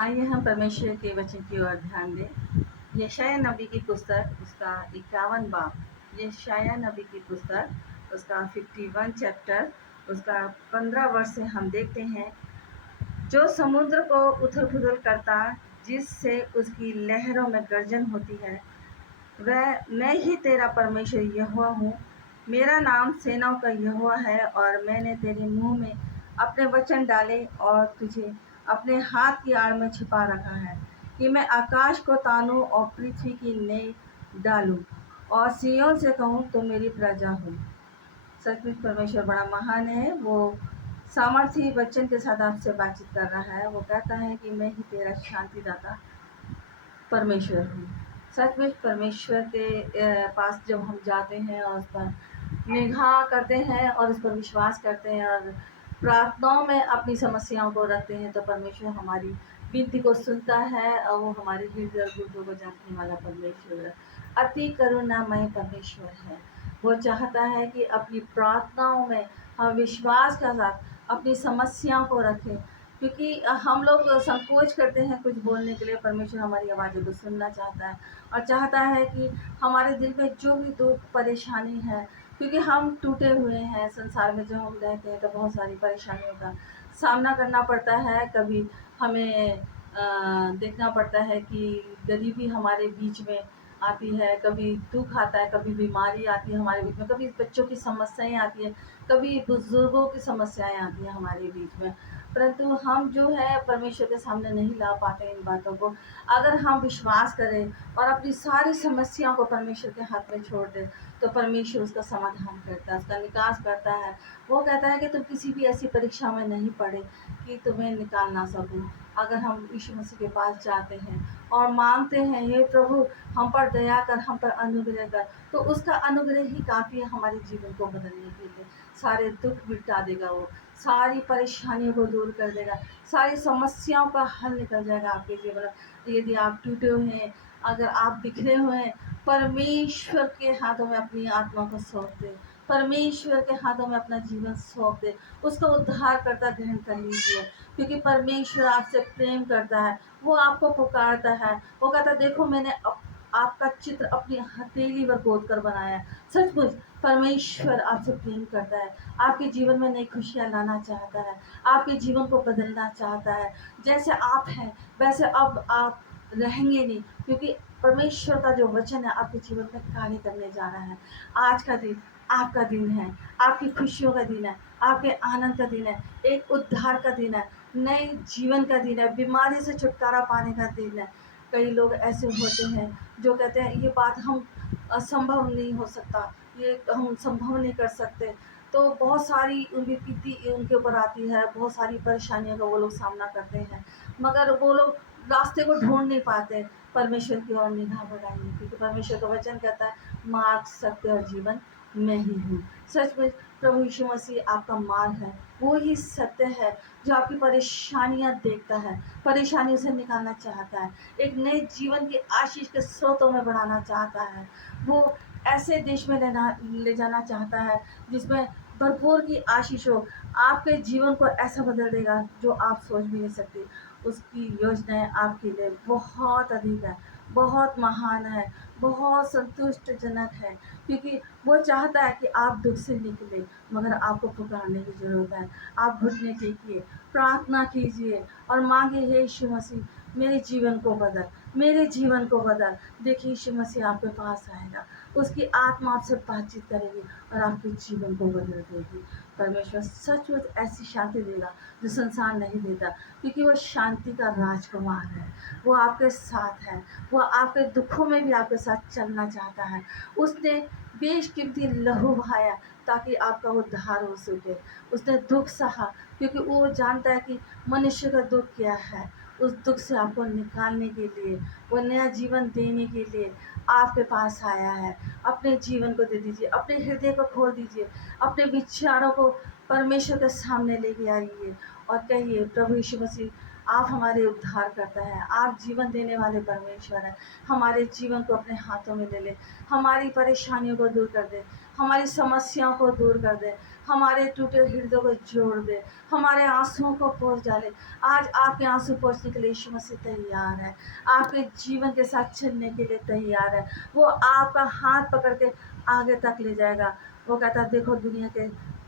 आइए हम परमेश्वर के वचन की ओर ध्यान दें। यशायाह नबी की पुस्तक उसका 51 बाब, यशायाह नबी की पुस्तक उसका 51 चैप्टर उसका 15 वर्ष से हम देखते हैं। जो समुद्र को उथल पुथल करता, जिससे उसकी लहरों में गर्जन होती है, वह मैं ही तेरा परमेश्वर यहोवा हूँ। मेरा नाम सेनाओं का यहोवा है, और मैंने तेरे मुंह में अपने वचन डाले और तुझे अपने हाथ की आड़ में छिपा रखा है, कि मैं आकाश को तानूं और पृथ्वी की नींव डालूं, और सियोन से कहूँ तो मेरी प्रजा हो। सचमुच परमेश्वर बड़ा महान है। वो सामर्थी वचन के साथ आपसे बातचीत कर रहा है। वो कहता है कि मैं ही तेरा शांतिदाता परमेश्वर हूँ। सचमुच परमेश्वर के पास जब हम जाते हैं और उस पर निगाह करते हैं और उस पर विश्वास करते हैं और प्रार्थनाओं में अपनी समस्याओं को रखते हैं, तो परमेश्वर हमारी विनती को सुनता है और वो हमारे हृदय और गुर्दों को जानने वाला परमेश्वर अति करुणामय परमेश्वर है। वो चाहता है कि अपनी प्रार्थनाओं में हम विश्वास के साथ अपनी समस्याओं को रखें, क्योंकि हम लोग संकोच करते हैं कुछ बोलने के लिए। परमेश्वर हमारी आवाज़ों को सुनना चाहता है और चाहता है कि हमारे दिल में जो भी दुख परेशानी है, क्योंकि हम टूटे हुए हैं। संसार में जो हम रहते हैं तो बहुत सारी परेशानियों का सामना करना पड़ता है। कभी हमें देखना पड़ता है कि गरीबी हमारे बीच में आती है, कभी दुख आता है, कभी बीमारी आती है हमारे बीच में, कभी बच्चों की समस्याएं आती है, कभी बुजुर्गों की समस्याएं आती हैं हमारे बीच में। परंतु हम जो है परमेश्वर के सामने नहीं ला पाते इन बातों को। अगर हम विश्वास करें और अपनी सारी समस्याओं को परमेश्वर के हाथ में छोड़ दें, तो परमेश्वर उसका समाधान करता है, उसका निकास करता है। वो कहता है कि तुम किसी भी ऐसी परीक्षा में नहीं पड़े कि तुम्हें निकाल ना सकूं। अगर हम यीशु मसीह के पास जाते हैं और मांगते हैं, हे प्रभु हम पर दया कर, हम पर अनुग्रह कर, तो उसका अनुग्रह ही काफ़ी है हमारे जीवन को बदलने के लिए। सारे दुख मिटा देगा, वो सारी परेशानियों को दूर कर देगा, सारी समस्याओं का हल निकल जाएगा आपके जीवन में। यदि आप टूटे हुए हैं, अगर आप बिखरे हुए हैं, परमेश्वर के हाथों में अपनी आत्मा को सौंप दें, परमेश्वर के हाथों में अपना जीवन सौंप दें, उसका उद्धार करता ग्रहण कर लीजिए, क्योंकि परमेश्वर आपसे प्रेम करता है। वो आपको पुकारता है, वो कहता देखो मैंने आपका चित्र अपनी हथेली पर गोद कर बनाया है। सचमुच परमेश्वर आपसे प्रेम करता है, आपके जीवन में नई खुशियाँ लाना चाहता है, आपके जीवन को बदलना चाहता है। जैसे आप हैं वैसे अब आप रहेंगे नहीं, क्योंकि परमेश्वर का जो वचन है आपके जीवन में कार्य करने जा रहा है। आज का दिन आपका दिन है, आपकी खुशियों का दिन है, आपके आनंद का दिन है, एक उद्धार का दिन है, नए जीवन का दिन है, बीमारी से छुटकारा पाने का दिन है। कई लोग ऐसे होते हैं जो कहते हैं ये बात हम असंभव नहीं हो सकता, ये हम संभव नहीं कर सकते। तो बहुत सारी विपत्ति उनके ऊपर आती है, बहुत सारी परेशानियों का वो लोग सामना करते हैं, मगर वो लोग रास्ते को ढूंढ नहीं पाते। परमेश्वर की ओर निगाह बढ़ाइए, क्योंकि परमेश्वर का वचन कहता है मार्ग, सत्य और जीवन मैं ही हूँ। सच में प्रभु यीशु मसीह आपका मार्ग है, वो ही सत्य है जो आपकी परेशानियां देखता है, परेशानियों से निकालना चाहता है, एक नए जीवन की आशीष के स्रोतों में बढ़ाना चाहता है। वो ऐसे देश में ले जाना चाहता है जिसमें भरपूर की आशीष हो। आपके जीवन को ऐसा बदल देगा जो आप सोच भी नहीं सकते। उसकी योजनाएं आपके लिए बहुत अधिक है, बहुत महान है, बहुत संतुष्टजनक है, क्योंकि वो चाहता है कि आप दुख से निकले, मगर आपको पुकारने की ज़रूरत है। आप घुटने टेकिए, प्रार्थना कीजिए और मांगिए, हे यीशु मसीह मेरे जीवन को बदल, मेरे जीवन को बदल। देखिए यीशु मसीह आपके पास आएगा, उसकी आत्मा आपसे बातचीत करेगी और आपके जीवन को बदल देगी। परमेश्वर सचमुच ऐसी शांति देगा जो संसार नहीं देता, क्योंकि वो शांति का राजकुमार है। वो आपके साथ है, वो आपके दुखों में भी आपके साथ चलना चाहता है। उसने बेशकीमती लहू बहाया ताकि आपका उद्धार हो सके। उसने दुख सहा क्योंकि वो जानता है कि मनुष्य का दुख क्या है। उस दुख से आपको निकालने के लिए, वो नया जीवन देने के लिए आपके पास आया है। अपने जीवन को दे दीजिए, अपने हृदय को खोल दीजिए, अपने विचारों को परमेश्वर के सामने लेके आइए और कहिए, प्रभु यीशु मसीह आप हमारे उद्धार करता है, आप जीवन देने वाले परमेश्वर हैं। हमारे जीवन को अपने हाथों में ले ले, हमारी परेशानियों को दूर कर दे, हमारी समस्याओं को दूर कर दे, हमारे टूटे हृदय को जोड़ दे, हमारे आंसुओं को पोंछ डाले। आज आपके आंसू पोंछने के लिए यीशु मसीह तैयार है, आपके जीवन के साथ चलने के लिए तैयार है। वो आपका हाथ पकड़ के आगे तक ले जाएगा। वो कहता है, देखो दुनिया के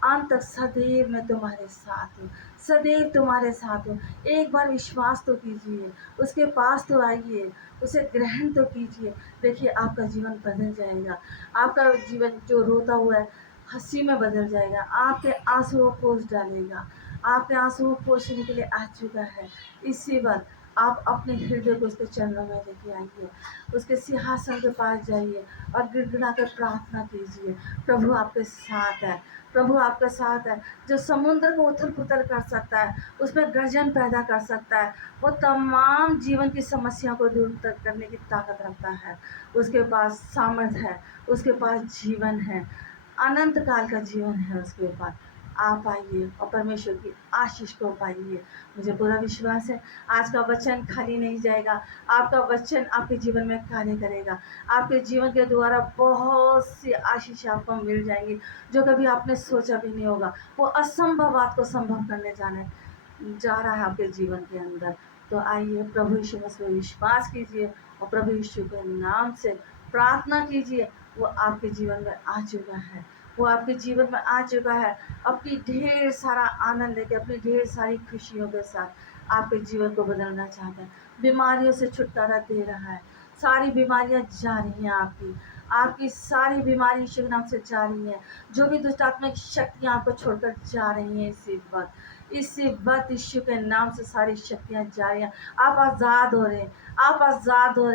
अंत तक सदैव मैं तुम्हारे साथ हूँ, सदैव तुम्हारे साथ हूँ। एक बार विश्वास तो कीजिए, उसके पास तो आइए, उसे ग्रहण तो कीजिए। देखिए आपका जीवन बदल जाएगा, आपका जीवन जो रोता हुआ है हंसी में बदल जाएगा, आपके आंसुओं को पोंछ डालेगा। आपके आंसुओं को पोंछने के लिए आ चुका है। इसी वक्त आप अपने हृदय को उसके चरणों में लेके आइए, उसके सिंहासन के पास जाइए और गिड़गिड़ा कर प्रार्थना कीजिए। प्रभु आपके साथ है, प्रभु आपके साथ है, जो समुद्र को उथल पुथल कर सकता है, उसमें गर्जन पैदा कर सकता है। वो तमाम जीवन की समस्याओं को दूर करने की ताकत रखता है। उसके पास सामर्थ है, उसके पास जीवन है, अनंत काल का जीवन है उसके पास। आप आइए और परमेश्वर की आशीष को पाइए। मुझे पूरा विश्वास है आज का वचन खाली नहीं जाएगा, आपका वचन आपके जीवन में कार्य करेगा। आपके जीवन के द्वारा बहुत सी आशीष आपको मिल जाएंगी, जो कभी आपने सोचा भी नहीं होगा। वो असंभव बात को संभव करने जा रहा है आपके जीवन के अंदर। तो आइए प्रभु यीशु मसीह पर विश्वास कीजिए और प्रभु यीशु के नाम से प्रार्थना कीजिए। वो आपके जीवन में आ चुका है, वो आपके जीवन में आ चुका है, अपनी ढेर सारा आनंद लेके, अपनी ढेर सारी खुशियों के साथ आपके जीवन को बदलना चाहता है। बीमारियों से छुटकारा दे रहा है, सारी बीमारियां जा रही हैं आपकी, आपकी सारी बीमारी यीशु के नाम से जा रही है। जो भी दुष्ट आत्मिक शक्तियां आपको छोड़कर जा रही हैं इसी वक्त यीशु के नाम से सारी शक्तियां जा रही हैं। आप आज़ाद हो रहे हैं, आप आज़ाद हो रहे हैं।